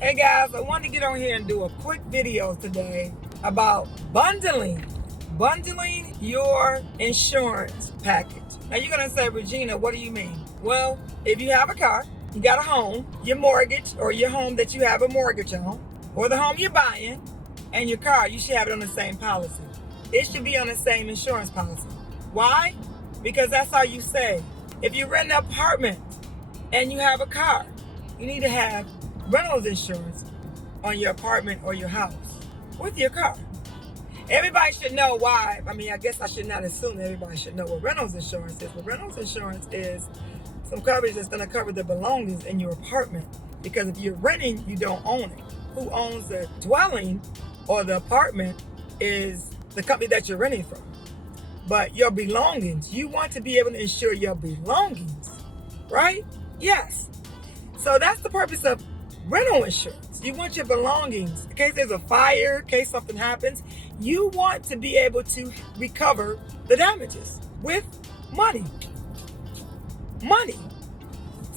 Hey guys, I wanted to get on here and do a quick video today about bundling your insurance package. Now you're gonna say, Regina, what do you mean? Well, if you have a car, you got a home, your mortgage or your home that you have a mortgage on, or the home you're buying, and your car, you should have it on the same policy. It should be on the same insurance policy. Why? Because that's how you save. If you rent an apartment and you have a car, you need to have rentals insurance on your apartment or your house with your car. Everybody should know why. I mean, I guess I should not assume everybody should know what rentals insurance is. But rentals insurance is some coverage that's going to cover the belongings in your apartment. Because if you're renting, you don't own it. Who owns the dwelling or the apartment is the company that you're renting from. But your belongings, you want to be able to insure your belongings, right? Yes. So that's the purpose of rental insurance. You want your belongings, in case there's a fire, in case something happens, you want to be able to recover the damages with money. Money.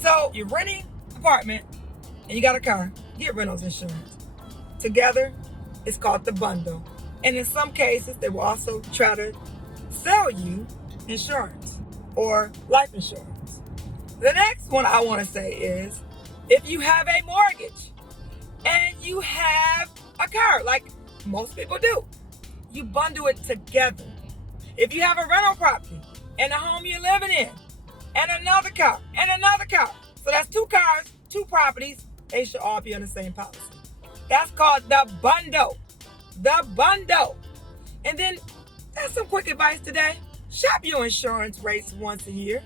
So you're renting an apartment and you got a car, get rentals insurance. Together, it's called the bundle. And in some cases, they will also try to sell you insurance or life insurance. The next one I want to say is, if you have a mortgage and you have a car, like most people do, you bundle it together. If you have a rental property and a home you're living in, and another car, so that's two cars, two properties, they should all be on the same policy. That's called the bundle. The bundle. And then, that's some quick advice today. Shop your insurance rates once a year.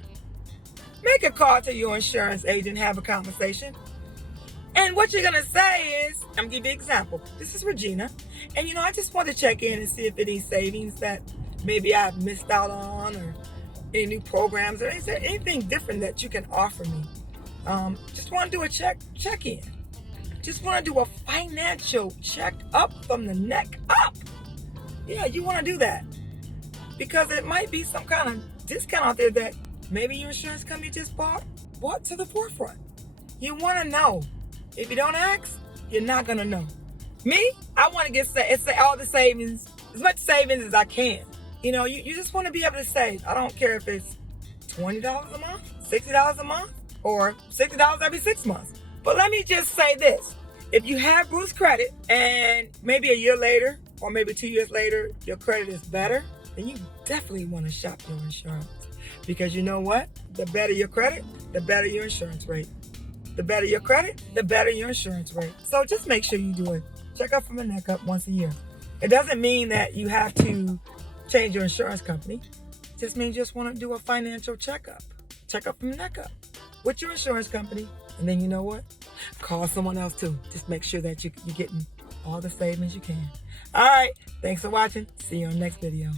Make a call to your insurance agent, have a conversation. And what you're going to say is, I'm going to give you an example. This is Regina. And I just want to check in and see if any savings that maybe I've missed out on, or any new programs, or is there anything different that you can offer me? Just want to do a check-in. Just want to do a financial check-up from the neck up. Yeah, you want to do that. Because it might be some kind of discount out there that maybe your insurance company just brought to the forefront. You want to know. If you don't ask, you're not going to know. Me, I want to get all the savings, as much savings as I can. You just want to be able to save. I don't care if it's $20 a month, $60 a month, or $60 every 6 months. But let me just say this. If you have Bruce credit and maybe a year later or maybe 2 years later, your credit is better, then you definitely want to shop your insurance. Because you know what? The better your credit, the better your insurance rate. The better your credit, the better your insurance rate. So just make sure you do it. Check up from the neck up once a year. It doesn't mean that you have to change your insurance company. It just means you just want to do a financial checkup. Check up from the neck up with your insurance company. And then you know what? Call someone else too. Just make sure that you're getting all the savings you can. All right. Thanks for watching. See you on the next video.